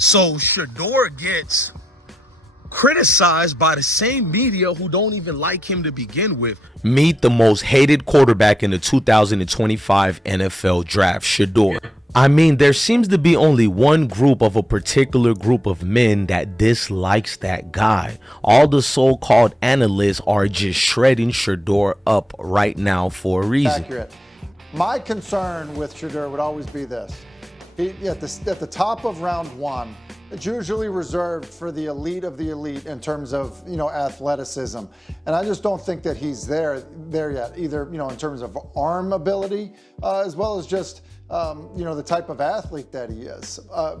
So Shedeur gets criticized by the same media who don't even like him to begin with. Meet the most hated quarterback in the 2025 NFL draft, Shedeur. I mean, there seems to be only one group of a particular group of men that dislikes that guy. All the so-called analysts are just shredding Shedeur up right now for a reason. Accurate. My concern with Shedeur would always be this. At the top of round one, it's usually reserved for the elite of the elite in terms of, athleticism. And I just don't think that he's there yet, either, in terms of arm ability, as well as just, the type of athlete that he is. I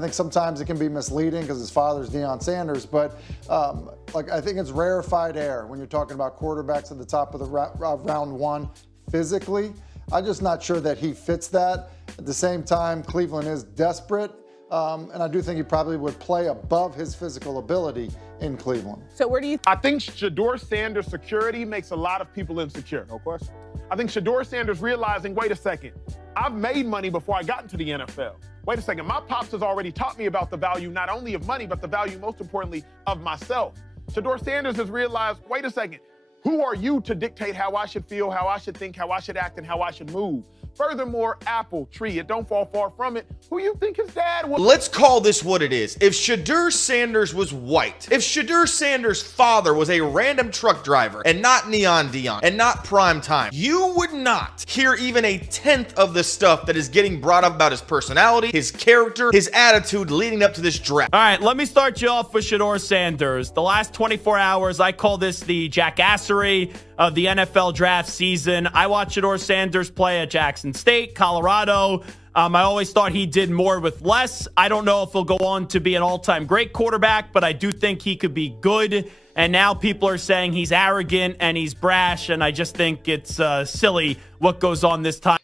think sometimes it can be misleading because his father's Deion Sanders, but I think it's rarefied air when you're talking about quarterbacks at the top of the round one physically. I'm just not sure that he fits that. At the same time, Cleveland is desperate. And I do think he probably would play above his physical ability in Cleveland. So where do you... I think Shedeur Sanders' security makes a lot of people insecure. No question. I think Shedeur Sanders realizing, wait a second, I've made money before I got into the NFL. Wait a second, my pops has already taught me about the value not only of money, but the value, most importantly, of myself. Shedeur Sanders has realized, wait a second, who are you to dictate how I should feel, how I should think, how I should act, and how I should move? Furthermore, apple tree, it don't fall far from it. Who you think his dad was? Let's call this what it is. If Shedeur Sanders was white, if Shedeur Sanders' father was a random truck driver and not Neon Deion and not Prime Time, you would not hear even a tenth of the stuff that is getting brought up about his personality, his character, his attitude leading up to this draft. All right, let me start you off with Shedeur Sanders. The last 24 hours, I call this the jackassery of the NFL draft season. I watched Shedeur Sanders play at Jackson State, Colorado. I always thought he did more with less. I don't know if he'll go on to be an all-time great quarterback, but I do think he could be good. And now people are saying he's arrogant and he's brash, and I just think it's silly what goes on this time.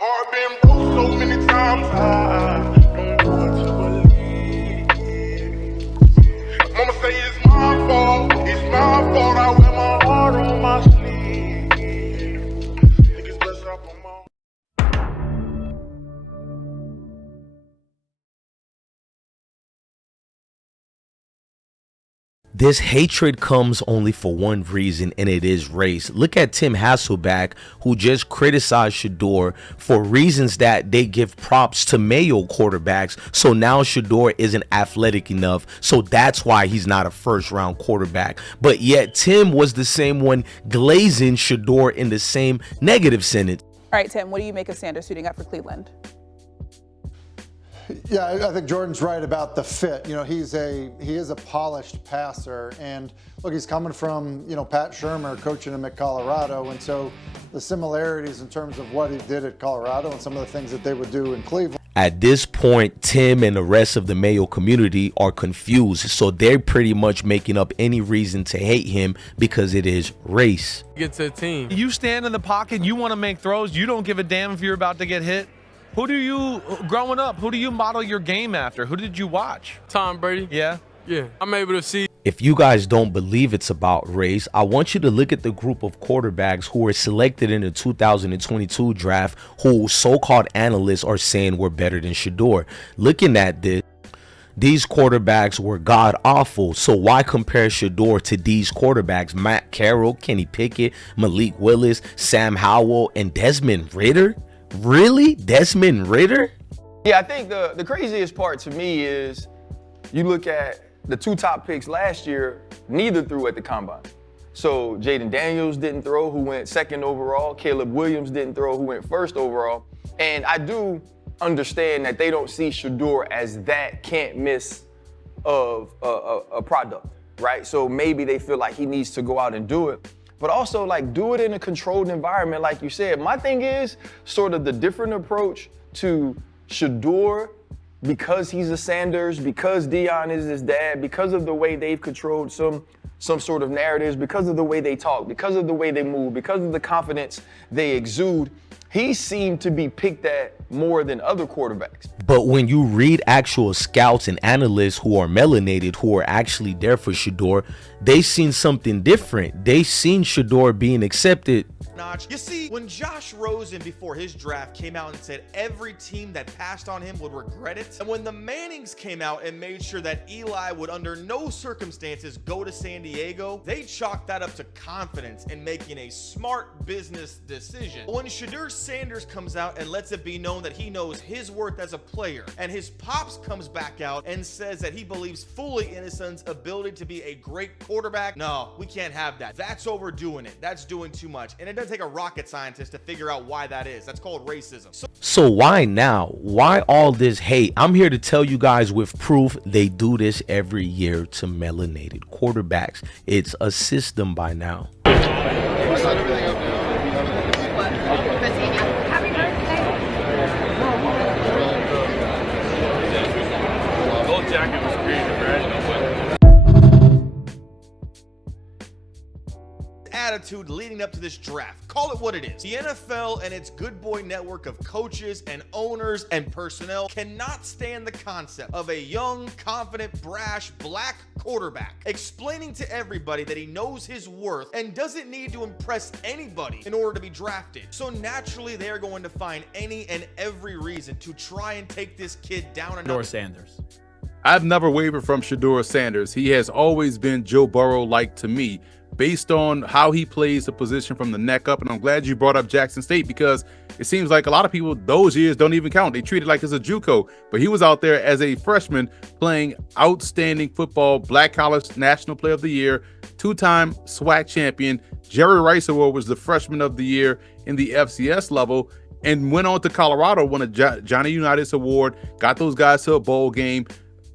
I've been broke so many times, I don't want to believe. Mama say it's my fault, I wear my heart on my sleeve. Niggas bless up on my... This hatred comes only for one reason, and it is race. Look at Tim Hasselbeck, who just criticized Shedeur for reasons that they give props to male quarterbacks. So now Shedeur isn't athletic enough, so that's why he's not a first-round quarterback. But yet Tim was the same one glazing Shedeur in the same negative sentence. All right, Tim, what do you make of Sanders suiting up for Cleveland? Yeah, I think Jordan's right about the fit. He is a polished passer, and look, he's coming from Pat Shermer coaching him at Colorado, and so the similarities in terms of what he did at Colorado and some of the things that they would do in Cleveland. At this point, Tim and the rest of the Mayo community are confused, so they're pretty much making up any reason to hate him because it is race. Get to the team. You stand in the pocket, you want to make throws, you don't give a damn if you're about to get hit. Growing up, who do you model your game after? Who did you watch? Tom Brady. Yeah? Yeah. I'm able to see. If you guys don't believe it's about race, I want you to look at the group of quarterbacks who were selected in the 2022 draft who so-called analysts are saying were better than Shedeur. Looking at this, these quarterbacks were god-awful, so why compare Shedeur to these quarterbacks? Matt Carroll, Kenny Pickett, Malik Willis, Sam Howell, and Desmond Ridder? Really? Desmond Ridder? Yeah, I think the craziest part to me is you look at the two top picks last year, neither threw at the combine. So Jaden Daniels didn't throw, who went second overall. Caleb Williams didn't throw, who went first overall. And I do understand that they don't see Shedeur as that can't miss of a product, right? So maybe they feel like he needs to go out and do it. But also, do it in a controlled environment, like you said. My thing is sort of the different approach to Shedeur, because he's a Sanders, because Deion is his dad, because of the way they've controlled some sort of narratives, because of the way they talk, because of the way they move, because of the confidence they exude, he seemed to be picked at more than other quarterbacks. But when you read actual scouts and analysts who are melanated, who are actually there for Shedeur, they seen something different. They seen Shedeur being accepted. You see, when Josh Rosen before his draft came out and said every team that passed on him would regret it, and when the Mannings came out and made sure that Eli would under no circumstances go to San Diego, they chalked that up to confidence in making a smart business decision. When Shedeur Sanders comes out and lets it be known that he knows his worth as a player, and his pops comes back out and says that he believes fully in his son's ability to be a great quarterback, no, we can't have that. That's overdoing it. That's doing too much. And it doesn't take a rocket scientist to figure out why that is. That's called racism. So why now? Why all this hate? I'm here to tell you guys with proof they do this every year to melanated quarterbacks. It's a system by now. Attitude leading up to this draft. Call it what it is. The NFL and its good boy network of coaches and owners and personnel cannot stand the concept of a young, confident, brash, black quarterback explaining to everybody that he knows his worth and doesn't need to impress anybody in order to be drafted. So naturally, they're going to find any and every reason to try and take this kid down another. Shedeur Sanders. I've never wavered from Shedeur Sanders. He has always been Joe Burrow-like to me, based on how he plays the position from the neck up. And I'm glad you brought up Jackson State, because it seems like a lot of people, those years don't even count. They treat it like it's a JUCO, but he was out there as a freshman playing outstanding football, Black College National Player of the Year, two-time SWAC champion. Jerry Rice Award was the freshman of the year in the FCS level, and went on to Colorado, won a Johnny Unitas Award, got those guys to a bowl game.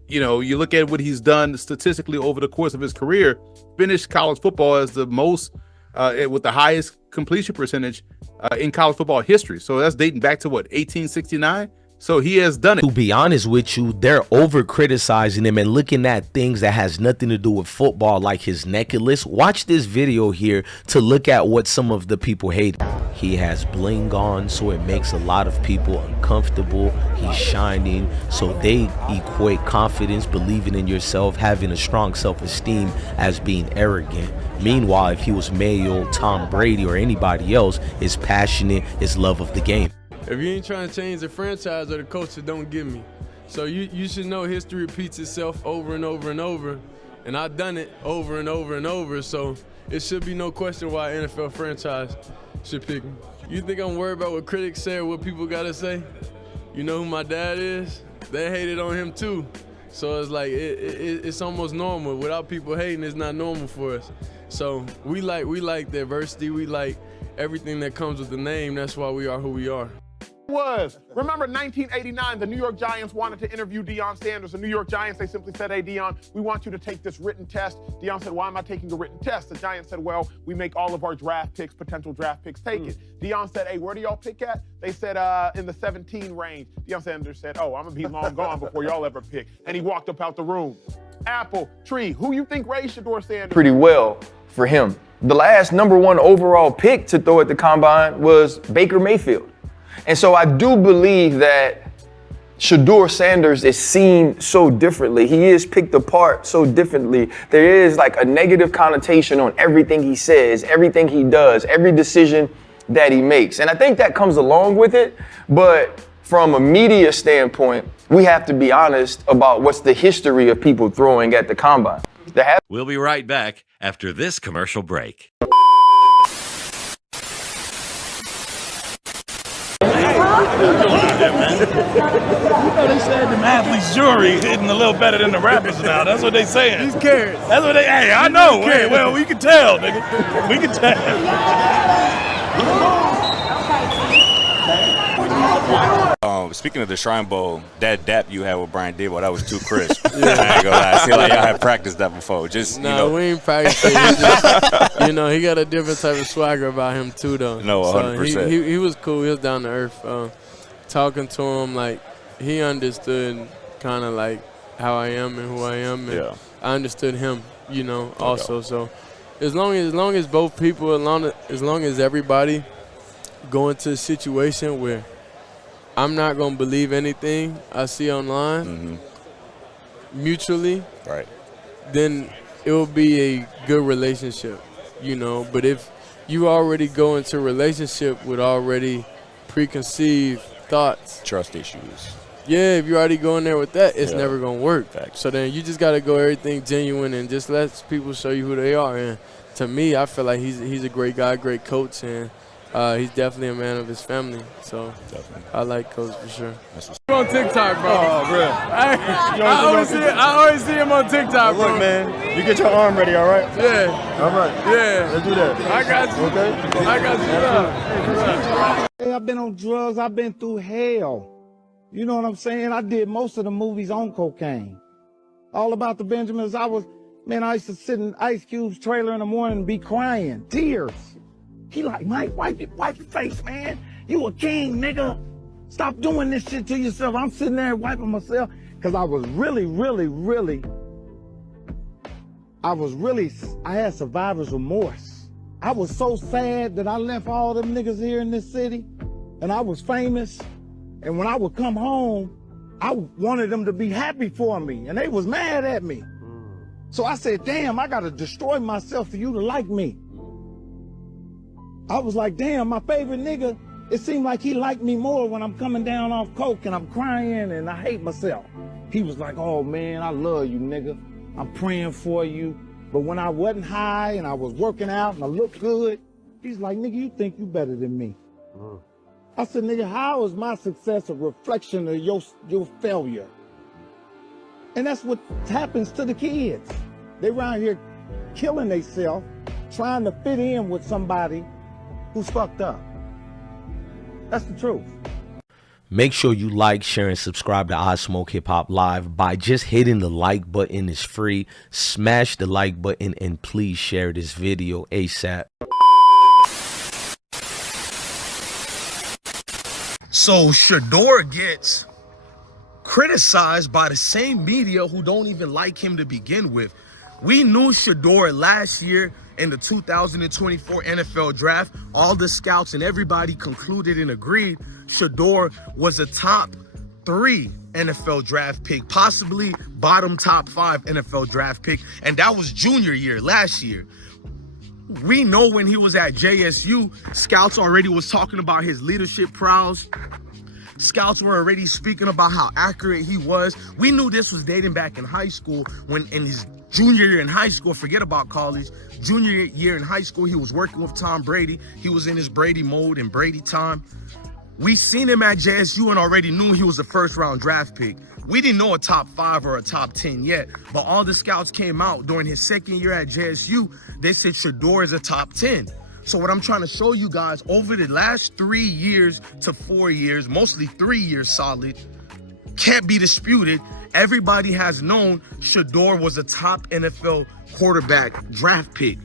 You know, you look at what he's done statistically over the course of his career, finished college football as the most, with the highest completion percentage in college football history. So that's dating back to what, 1869? So he has done it. To be honest with you, they're over criticizing him and looking at things that has nothing to do with football, like his necklace. Watch this video here to look at what some of the people hate. He has bling on, so it makes a lot of people uncomfortable. He's shining, so they equate confidence, believing in yourself, having a strong self-esteem as being arrogant. Meanwhile, if he was Mayo, Tom Brady, or anybody else, it's passionate, it's love of the game. If you ain't trying to change the franchise or the culture, don't give me. So you should know history repeats itself over and over and over, and I've done it over and over and over, so it should be no question why an NFL franchise should pick me. You think I'm worried about what critics say or what people gotta say? You know who my dad is? They hated on him too. So it's like, it's almost normal. Without people hating, it's not normal for us. So we like diversity, we like everything that comes with the name. That's why we are who we are. Remember 1989, the New York Giants wanted to interview Deion Sanders. The New York Giants, they simply said, hey, Deion, we want you to take this written test. Deion said, why am I taking a written test? The Giants said, well, we make all of our draft picks, potential draft picks, take it. Deion said, hey, where do y'all pick at? They said, in the 17 range. Deion Sanders said, oh, I'm gonna be long gone before y'all ever pick. And he walked up out the room. Apple, Tree, who you think raised Shedeur Sanders? Pretty well for him. The last #1 overall pick to throw at the combine was Baker Mayfield. And so I do believe that Shedeur Sanders is seen so differently. He is picked apart so differently. There is like a negative connotation on everything he says, everything he does, every decision that he makes. And I think that comes along with it. But from a media standpoint, we have to be honest about what's the history of people throwing at the combine. We'll be right back after this commercial break. You know they said the athletes' jury hitting a little better than the rappers now. That's what they saying. These carrots. That's what they. Hey, I know. Hey, well, we can tell, nigga. We can tell. Speaking of the Shrine Bowl, that dap you had with Brian Debo, that was too crisp. I ain't gonna lie. I feel like y'all have practiced that before. Just nah, you know, we ain't practiced it. You know, he got a different type of swagger about him too, though. No, 100%. So he was cool. He was down to earth. Talking to him, like he understood kind of like how I am and who I am, and I understood him, you know, also. So as long as both people, as long as everybody go into a situation where I'm not going to believe anything I see online mutually, right? Then it will be a good relationship, you know. But if you already go into a relationship with already preconceived thoughts, trust issues. Yeah, if you already go in there with that, it's Yeah. never going to work. Facts. So then you just got to go everything genuine and just let people show you who they are. And to me, I feel like he's a great guy, great coach, and he's definitely a man of his family. So I like Coach for sure. On TikTok, bro. Oh, bro. I always see him on TikTok, bro. Look, man, you get your arm ready, all right? Yeah. All right. Yeah. Let's do that. I got you. Okay? I got you. Hey, I've been on drugs. I've been through hell. You know what I'm saying? I did most of the movies on cocaine. All About the Benjamins. I used to sit in Ice Cube's trailer in the morning and be crying, tears. He like, Mike, wipe your face, man. You a king, nigga. Stop doing this shit to yourself. I'm sitting there wiping myself because I was I had survivor's remorse. I was so sad that I left all them niggas here in this city and I was famous. And when I would come home, I wanted them to be happy for me and they was mad at me. So I said, damn, I gotta destroy myself for you to like me. I was like, damn, my favorite nigga, it seemed like he liked me more when I'm coming down off coke and I'm crying and I hate myself. He was like, oh man, I love you, nigga. I'm praying for you. But when I wasn't high and I was working out and I looked good, he's like, nigga, you think you better than me. I said, nigga, how is my success a reflection of your failure? And that's what happens to the kids. They around here killing themselves, trying to fit in with somebody who's fucked up. That's the truth. Make sure you like, share, and subscribe to I Smoke Hip Hop Live by just hitting the like button. It's free. Smash the like button and please share this video ASAP. So Shedeur gets criticized by the same media who don't even like him to begin with. We knew Shedeur last year in the 2024 NFL draft. All the scouts and everybody concluded and agreed Shedeur was a top 3 NFL draft pick, possibly bottom top 5 NFL draft pick, and that was junior year last year. We know when he was at JSU, scouts already was talking about his leadership prowess. Scouts were already speaking about how accurate he was. We knew this was dating back in high school when in his junior year in high school, forget about college, junior year in high school, he was working with Tom Brady. He was in his Brady mode and Brady time. We seen him at JSU and already knew he was a first-round draft pick. We didn't know a top 5 or a top 10 yet, but all the scouts came out during his second year at JSU. They said Shedeur is a top 10. So what I'm trying to show you guys, over the last 3 years to 4 years, mostly 3 years solid, can't be disputed. Everybody has known Shedeur was a top NFL quarterback draft pick.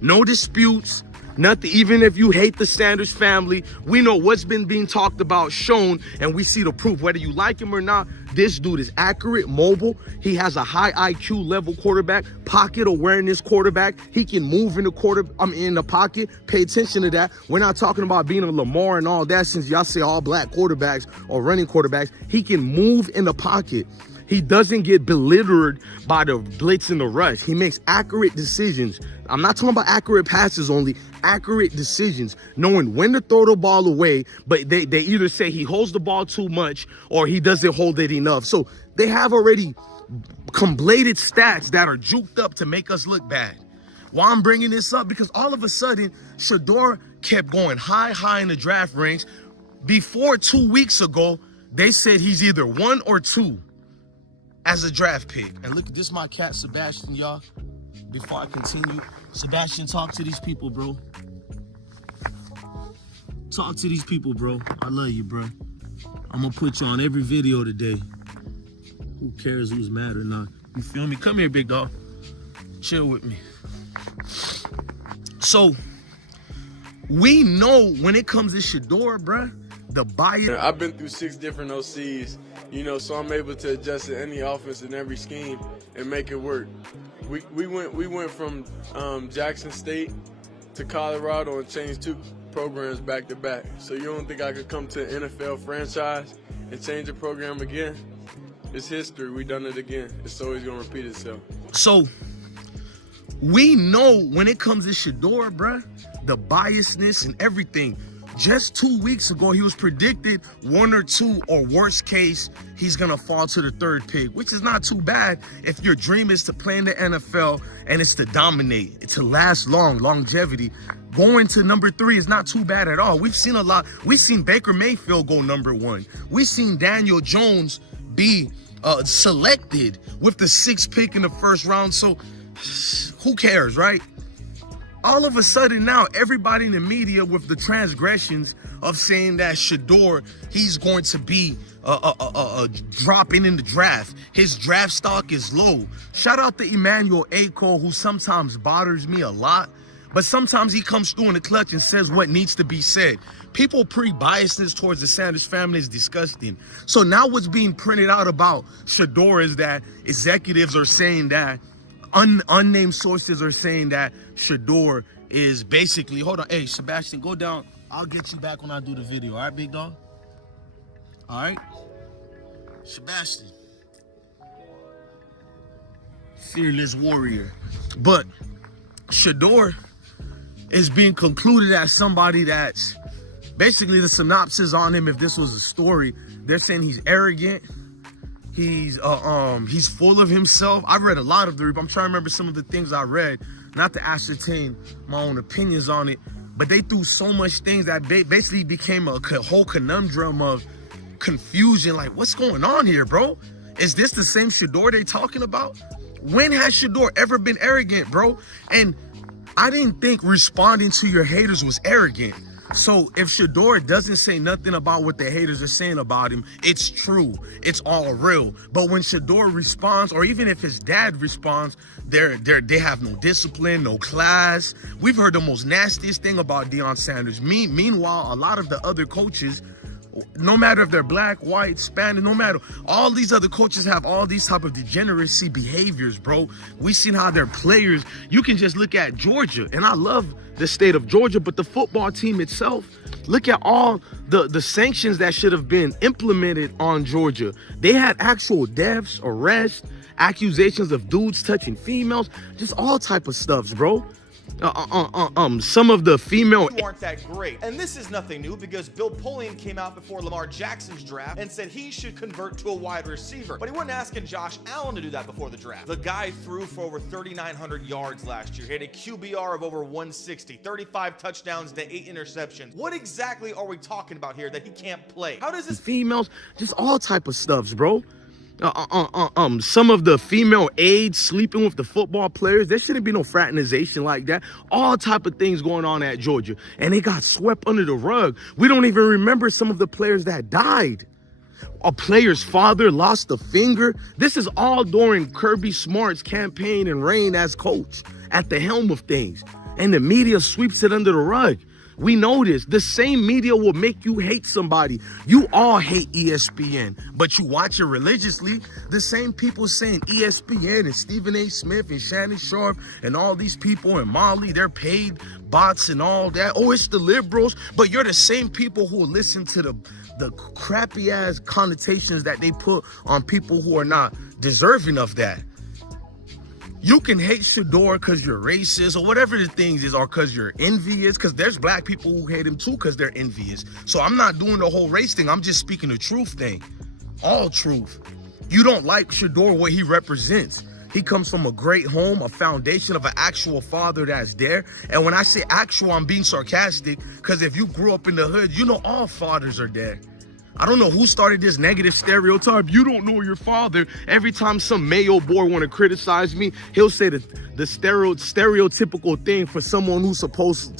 No disputes. Nothing, even if you hate the Sanders family, we know what's been being talked about, shown, and we see the proof. Whether you like him or not, this dude is accurate, mobile. He has a high IQ level quarterback, pocket awareness quarterback. He can move in the pocket. Pay attention to that. We're not talking about being a Lamar and all that, since y'all say all black quarterbacks or running quarterbacks. He can move in the pocket. He doesn't get belittled by the blitz and the rush. He makes accurate decisions. I'm not talking about accurate passes only, accurate decisions, knowing when to throw the ball away, but they either say he holds the ball too much or he doesn't hold it enough. So they have already completed stats that are juked up to make us look bad. Why I'm bringing this up? Because all of a sudden, Shedeur kept going high in the draft ranks. Before 2 weeks ago, they said he's either 1 or 2. As a draft pick. And look, this is my cat, Sebastian, y'all. Before I continue, Sebastian, talk to these people, bro. Talk to these people, bro. I love you, bro. I'm gonna put you on every video today. Who cares who's mad or not? You feel me? Come here, big dog. Chill with me. So, we know when it comes to Shedeur, bruh, the buyer. I've been through 6 different OCs. You know, so I'm able to adjust to any offense and every scheme and make it work. We went from Jackson State to Colorado and changed 2 programs back to back. So you don't think I could come to an NFL franchise and change the program again? It's history. We done it again. It's always gonna repeat itself. So we know when it comes to Shedeur, bruh, the biasness and everything. Just 2 weeks ago, he was predicted 1 or 2, or worst case, he's gonna fall to the 3rd pick, which is not too bad if your dream is to play in the NFL and it's to dominate, to last long, longevity. Going to number 3 is not too bad at all. We've seen a lot. We've seen Baker Mayfield go number 1. We've seen Daniel Jones be selected with the 6th pick in the 1st round. So who cares, right? All of a sudden now, everybody in the media with the transgressions of saying that Shedeur, he's going to be dropping in the draft. His draft stock is low. Shout out to Emmanuel Aiko, who sometimes bothers me a lot, but sometimes he comes through in the clutch and says what needs to be said. People pre-biasness towards the Sanders family is disgusting. So now what's being printed out about Shedeur is that executives are saying that, unnamed sources are saying that Shedeur is basically, hold on, hey, Sebastian, go down. I'll get you back when I do the video, all right, big dog? All right? Sebastian. Fearless warrior. But Shedeur is being concluded as somebody that's, basically the synopsis on him, if this was a story, they're saying he's arrogant. He's full of himself. I've read a lot of the report. I'm trying to remember some of the things I read, not to ascertain my own opinions on it, but they threw so much things that basically became a whole conundrum of confusion. Like, what's going on here, bro? Is this the same Shedeur they talking about? When has Shedeur ever been arrogant, bro? And I didn't think responding to your haters was arrogant. So if Shedeur doesn't say nothing about what the haters are saying about him, it's true. It's all real. But when Shedeur responds, or even if his dad responds, they have no discipline, no class. We've heard the most nastiest thing about Deion Sanders. Meanwhile, a lot of the other coaches, no matter if they're black, white, Spanish, no matter, all these other coaches have all these type of degeneracy behaviors, bro. We've seen how their players, you can just look at Georgia, and I love the state of Georgia, but the football team itself, look at all the sanctions that should have been implemented on Georgia. They had actual deaths, arrests, accusations of dudes touching females, just all type of stuffs, bro. Some of the female aren't that great. And this is nothing new because Bill Polian came out before Lamar Jackson's draft and said he should convert to a wide receiver. But he wasn't asking Josh Allen to do that before the draft. The guy threw for over 3,900 yards last year. He had a QBR of over 160, 35 touchdowns to 8 interceptions. What exactly are we talking about here that he can't play? How does this females, just all type of stuffs, bro. Some of the female aides sleeping with the football players. There shouldn't be no fraternization like that. All type of things going on at Georgia, and they got swept under the rug. We don't even remember some of the players that died. A player's father lost a finger. This is all during Kirby Smart's campaign and reign as coach at the helm of things, and the media sweeps it under the rug. We know this. The same media will make you hate somebody. You all hate ESPN, but you watch it religiously. The same people saying ESPN and Stephen A. Smith and Shannon Sharp and all these people and Molly, they're paid bots and all that. Oh, it's the liberals. But you're the same people who listen to the crappy ass connotations that they put on people who are not deserving of that. You can hate Shedeur because you're racist or whatever the things is, or because you're envious, because there's black people who hate him too because they're envious. So I'm not doing the whole race thing. I'm just speaking the truth thing. All truth. You don't like Shedeur, what he represents. He comes from a great home, a foundation of an actual father that's there. And when I say actual, I'm being sarcastic because if you grew up in the hood, you know all fathers are there. I don't know who started this negative stereotype. You don't know your father. Every time some Mayo boy want to criticize me, he'll say the stereotypical thing for someone who's supposed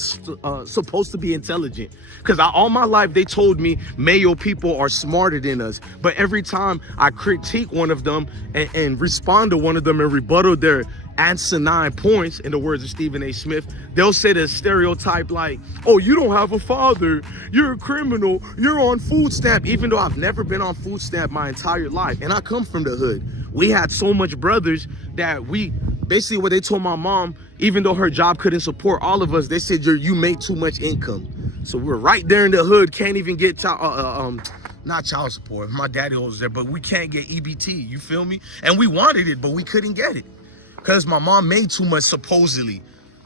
to be intelligent. Because all my life they told me Mayo people are smarter than us. But every time I critique one of them and respond to one of them and rebuttal their asinine points, in the words of Stephen A. Smith, they'll say the stereotype like, oh, you don't have a father, you're a criminal, you're on food stamp, even though I've never been on food stamp my entire life. And I come from the hood. We had so much brothers that we, basically what they told my mom, even though her job couldn't support all of us, they said, you make too much income. So we're right there in the hood, can't even get not child support. My daddy was there, but we can't get EBT. You feel me? And we wanted it, but we couldn't get it because my mom made too much, supposedly.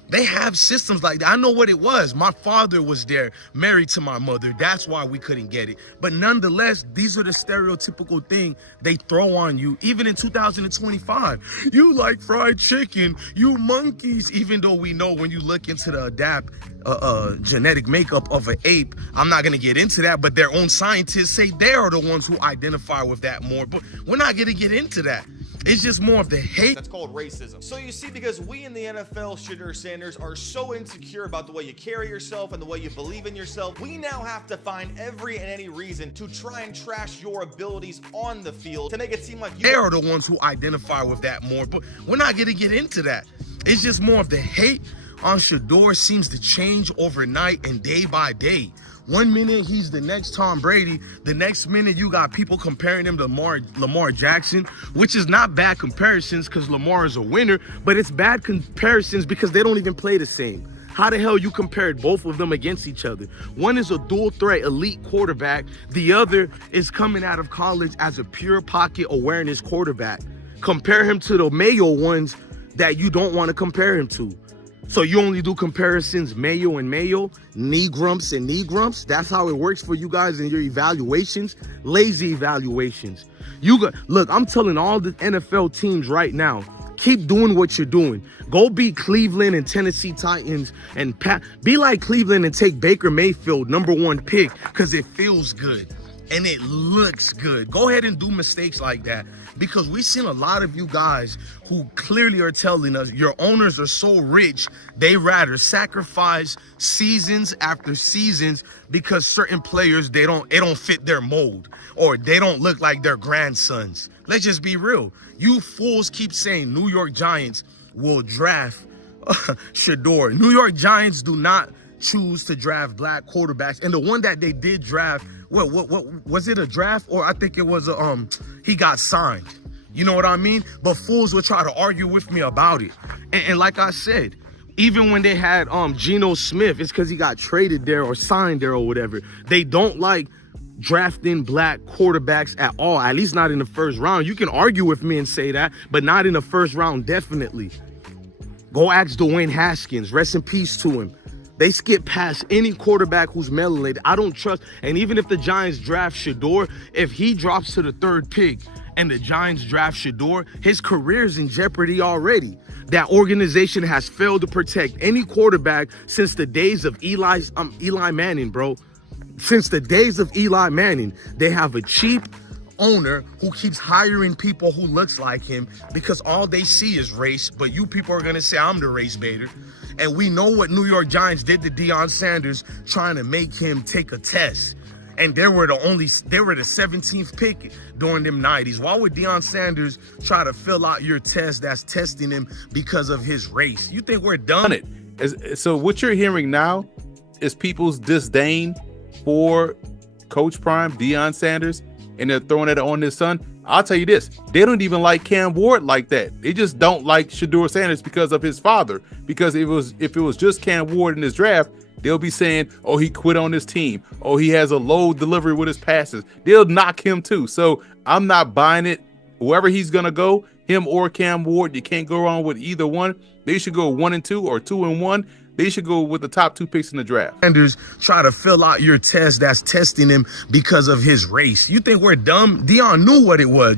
They have systems like that. I know what it was. My father was there, married to my mother. That's why we couldn't get it. But nonetheless, these are the stereotypical thing they throw on you. Even in 2025, you like fried chicken, you monkeys. Even though we know when you look into the genetic makeup of an ape, I'm not gonna get into that, but their own scientists say they are the ones who identify with that more. But we're not gonna get into that. It's just more of the hate. That's called racism. So you see, because we in the NFL, Shedeur Sanders, are so insecure about the way you carry yourself and the way you believe in yourself, we now have to find every and any reason to try and trash your abilities on the field to make it seem like they are the ones who identify with that more. But we're not gonna get into that. It's just more of the hate on Shedeur seems to change overnight and day by day. 1 minute he's the next Tom Brady, the next minute you got people comparing him to Lamar Jackson, which is not bad comparisons because Lamar is a winner, but it's bad comparisons because they don't even play the same. How the hell you compared both of them against each other? One is a dual threat elite quarterback, the other is coming out of college as a pure pocket awareness quarterback. Compare him to the Mayo ones that you don't want to compare him to. So you only do comparisons, Mayo and Mayo, knee grumps and knee grumps. That's how it works for you guys in your evaluations, lazy evaluations. Look, I'm telling all the NFL teams right now, keep doing what you're doing. Go beat Cleveland and Tennessee Titans and be like Cleveland and take Baker Mayfield, #1 pick, because it feels good and it looks good. Go ahead and do mistakes like that, because we've seen a lot of you guys who clearly are telling us your owners are so rich, they rather sacrifice seasons after seasons because certain players, they don't fit their mold or they don't look like their grandsons. Let's just be real. You fools keep saying New York Giants will draft Shedeur. New York Giants do not choose to draft black quarterbacks, and the one that they did draft, what was it, a draft, or I think it was he got signed. You know what I mean? But fools will try to argue with me about it. And like I said, even when they had Geno Smith, it's because he got traded there or signed there or whatever. They don't like drafting black quarterbacks at all, at least not in the first round. You can argue with me and say that, but not in the first round, definitely. Go ask Dwayne Haskins, rest in peace to him. They skip past any quarterback who's melanated. I don't trust. And even if the Giants draft Shedeur, if he drops to the 3rd pick and the Giants draft Shedeur, his career's in jeopardy already. That organization has failed to protect any quarterback since the days of Eli Manning, bro. Since the days of Eli Manning, they have a cheap owner who keeps hiring people who looks like him because all they see is race, but you people are gonna say I'm the race baiter. And we know what New York Giants did to Deion Sanders, trying to make him take a test. And they were the 17th pick during them 90s. Why would Deion Sanders try to fill out your test that's testing him because of his race? You think we're done? So what you're hearing now is people's disdain for Coach Prime, Deion Sanders, and they're throwing it on his son. I'll tell you this, they don't even like Cam Ward like that. They just don't like Shedeur Sanders because of his father. Because if it was just Cam Ward in this draft, they'll be saying, oh, he quit on his team. Oh, he has a low delivery with his passes. They'll knock him too. So I'm not buying it. Whoever he's going to go, him or Cam Ward, you can't go wrong with either one. They should go 1 and 2 or 2 and 1. They should go with the top 2 picks in the draft. Sanders try to fill out your test that's testing him because of his race. You think we're dumb? Deion knew what it was.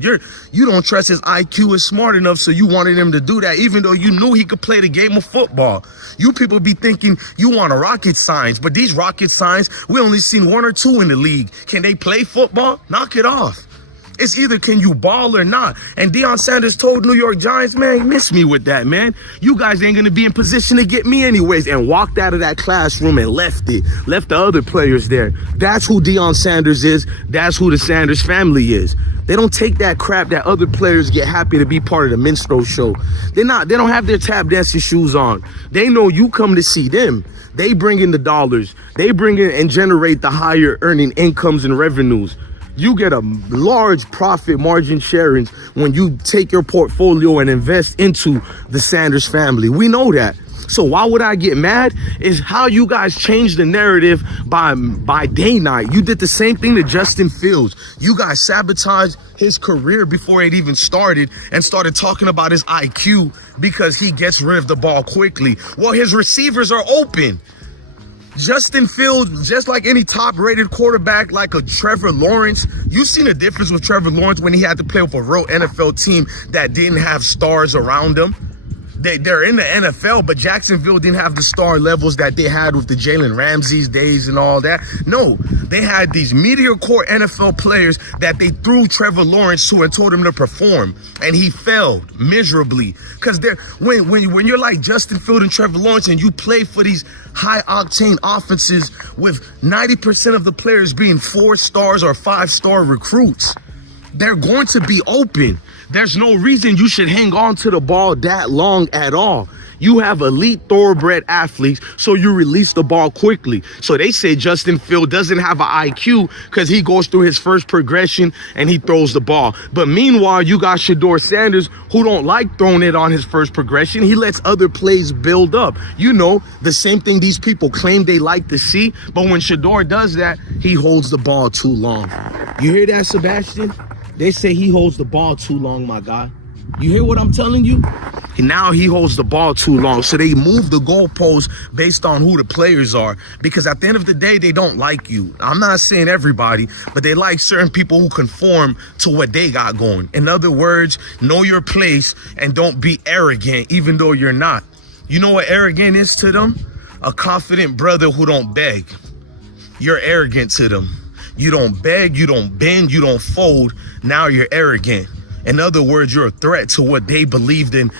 You don't trust his IQ is smart enough, so you wanted him to do that, even though you knew he could play the game of football. You people be thinking you want a rocket science, but these rocket science, we only seen 1 or 2 in the league. Can they play football? Knock it off. It's either can you ball or not. And Deion Sanders told New York Giants, man, miss me with that, man. You guys ain't going to be in position to get me anyways. And walked out of that classroom and left the other players there. That's who Deion Sanders is. That's who the Sanders family is. They don't take that crap that other players get happy to be part of the minstrel show. They don't have their tap dancing shoes on. They know you come to see them. They bring in the dollars. They bring in and generate the higher earning incomes and revenues. you get a large profit margin sharing when you take your portfolio and invest into the Sanders family. We know that. So why would I get mad? Is how you guys changed the narrative by day night. You did the same thing to Justin Fields. You guys sabotaged his career before it even started and started talking about his IQ because he gets rid of the ball quickly. Well, his receivers are open. Justin Fields, just like any top-rated quarterback like a Trevor Lawrence, you've seen a difference with Trevor Lawrence when he had to play with a real NFL team that didn't have stars around him. They're in the NFL, but Jacksonville didn't have the star levels that they had with the Jalen Ramsey's days and all that. No, they had these mediocre NFL players that they threw Trevor Lawrence to and told him to perform, and he failed miserably. Because when you're like Justin Fields and Trevor Lawrence and you play for these high-octane offenses with 90% of the players being 4-stars or 5-star recruits, they're going to be open. There's no reason you should hang on to the ball that long at all. You have elite thoroughbred athletes, so you release the ball quickly. So they say Justin Fields doesn't have an IQ because he goes through his first progression and he throws the ball. But meanwhile, you got Shedeur Sanders, who don't like throwing it on his first progression. He lets other plays build up. You know, the same thing these people claim they like to see. But when Shedeur does that, he holds the ball too long. You hear that, Sebastian? They say he holds the ball too long, my guy. You hear what I'm telling you? Now he holds the ball too long. So they move the goalposts based on who the players are. Because at the end of the day, they don't like you. I'm not saying everybody, but they like certain people who conform to what they got going. In other words, know your place and don't be arrogant, even though you're not. You know what arrogant is to them? A confident brother who don't beg. You're arrogant to them. You don't beg, you don't bend, you don't fold. Now you're arrogant. In other words, you're a threat to what they believed in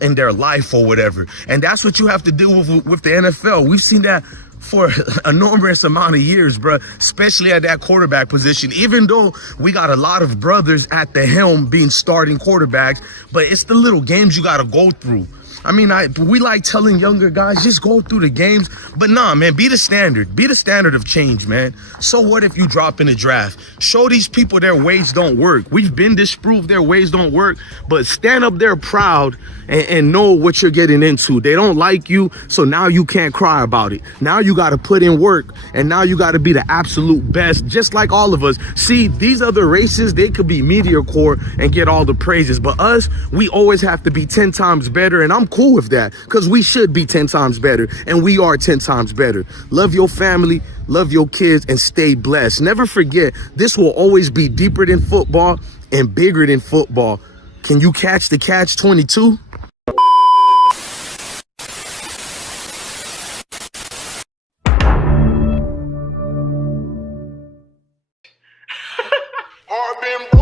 their life or whatever. And that's what you have to do with the NFL. We've seen that for a numerous amount of years, bro, especially at that quarterback position, even though we got a lot of brothers at the helm being starting quarterbacks, but it's the little games you got to go through. I mean, we like telling younger guys, just go through the games. But nah, man, be the standard. Be the standard of change, man. So what if you drop in the draft? Show these people their ways don't work. We've been disproved their ways don't work, but stand up there proud and know what you're getting into. They don't like you, so now you can't cry about it. Now you got to put in work, and now you got to be the absolute best, just like all of us. See, these other races, they could be mediocre and get all the praises, but us, we always have to be 10 times better, and I'm cool with that because we should be 10 times better, and we are 10 times better. Love your family, love your kids, and stay blessed. Never forget, this will always be deeper than football and bigger than football. Can you catch the catch-22? Hard been